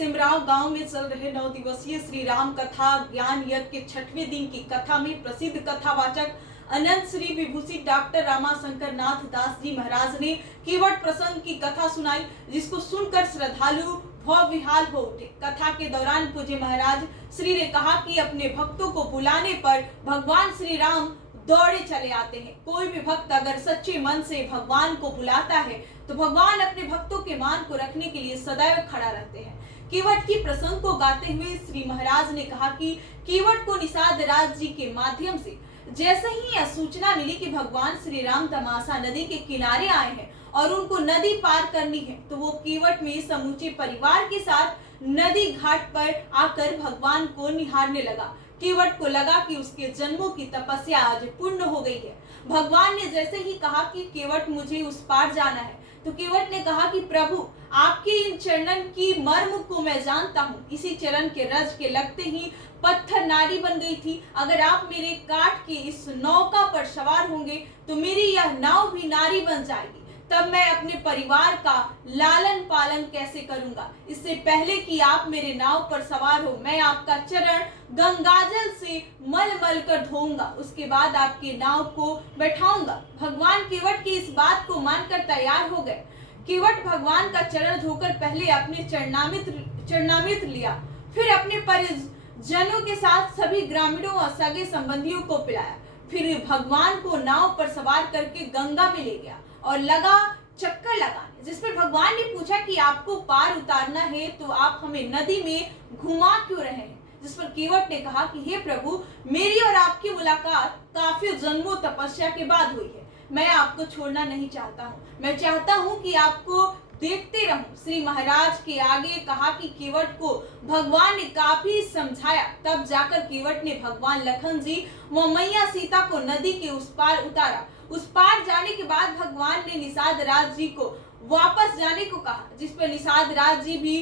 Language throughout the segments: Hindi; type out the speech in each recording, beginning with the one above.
सिमराव गांव में चल रहे 9 दिवसीय श्री राम कथा ज्ञान यज्ञ के 6वें दिन की कथा में प्रसिद्ध कथावाचक अनंत श्री विभूषित डॉक्टर रामाशंकर नाथ दास जी महाराज ने केवट प्रसंग की कथा सुनाई, जिसको सुनकर श्रद्धालु भव विहाल हो उठे। कथा के दौरान पूज्य महाराज श्री ने कहा कि अपने भक्तों को बुलाने पर भगवान श्री राम दौड़े चले आते हैं। कोई भी भक्त अगर सच्चे मन से भगवान को बुलाता है तो भगवान अपने भक्तों के मान को रखने के लिए सदैव खड़ा रहते हैं। केवट की प्रसंग को गाते हुए श्री महाराज ने कहा कि केवट को निषाद राज जी के माध्यम से जैसे ही यह सूचना मिली कि भगवान श्री राम तमाशा नदी के किनारे आए हैं और उनको नदी पार करनी है, तो वो केवट में समूचे परिवार के साथ नदी घाट पर आकर भगवान को निहारने लगा। केवट को लगा कि उसके जन्मों की तपस्या आज पूर्ण हो गई है। भगवान ने जैसे ही कहा कि केवट मुझे उस पार जाना है, तो केवट ने कहा कि प्रभु आपके इन चरणन की मर्म को मैं जानता हूँ। इसी चरण के रज के लगते ही पत्थर नारी बन गई थी। अगर आप मेरे काट के इस नौका पर सवार होंगे तो मेरी यह नाव भी नारी बन जाएगी। तब मैं अपने परिवार का लालन पालन कैसे करूंगा। इससे पहले कि आप मेरे नाव पर सवार हो, मैं आपका चरण गंगाजल से मल मल कर धोऊंगा, उसके बाद आपके नाव को बैठाऊंगा। भगवान केवट की इस बात को मानकर तैयार हो गए। केवट भगवान का चरण धोकर पहले अपने चरणामृत लिया, फिर अपने परिजनों के साथ सभी ग्रामीणों और सगे संबंधियों को पिलाया। फिर भगवान को नाव पर सवार करके गंगा में ले गया और लगा चक्कर लगाने, जिस पर भगवान ने पूछा कि आपको पार उतारना है तो आप हमें नदी में घुमा क्यों रहे हैं। जिस पर केवट ने कहा कि हे प्रभु, मेरी और आपकी मुलाकात काफी जन्मों तपस्या के बाद हुई है। मैं आपको छोड़ना नहीं चाहता हूँ, मैं चाहता हूँ कि आपको देखते रहूं। श्री महाराज के आगे कहा कि केवट को भगवान ने काफी समझाया, तब जाकर केवट ने भगवान लखन जी व मैया सीता को नदी के उस पार उतारा। उस पार जाने के बाद भगवान ने निषाद राज जी को वापस जाने को कहा, जिस पर निषाद राज जी भी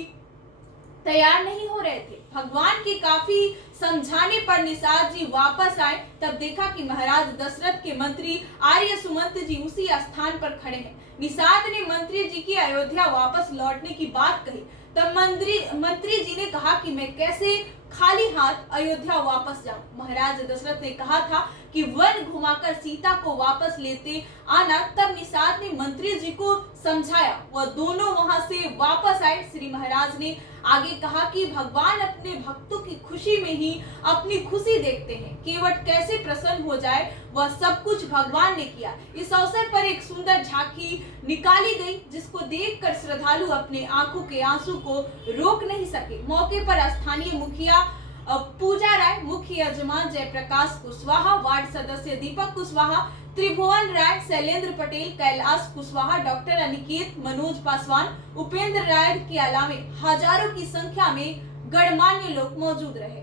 तैयार नहीं हो रहे थे। भगवान के काफी समझाने पर निषाद जी वापस आए, तब देखा कि महाराज दशरथ के मंत्री आर्य सुमंत जी उसी स्थान पर खड़े हैं। निषाद ने मंत्री जी की अयोध्या वापस लौटने की बात कही, तब मंत्री जी ने कहा कि मैं कैसे खाली हाथ अयोध्या वापस जाऊं। महाराज दशरथ ने कहा था कि वन घुमाकर सीता को वापस लेते आना। तब निषाद ने मंत्री जी को समझाया, वह दोनों वहां से वापस आए। श्री महाराज ने आगे कहा कि भगवान अपने भक्तों की खुशी में ही अपनी खुशी देखते हैं। केवट कैसे प्रसन्न हो जाए वह सब कुछ भगवान ने किया। इस अवसर पर एक सुंदर झांकी निकाली गई, जिसको देखकर श्रद्धालु अपने आंखों के आंसू को रोक नहीं सके। मौके पर स्थानीय मुखिया पूजा राय, मुख्य यजमान जयप्रकाश कुशवाहा, वार्ड सदस्य दीपक कुशवाहा, त्रिभुवन राय, शैलेंद्र पटेल, कैलाश कुशवाहा, डॉक्टर अनिकेत, मनोज पासवान, उपेंद्र राय के अलावे हजारों की संख्या में गणमान्य लोग मौजूद रहे।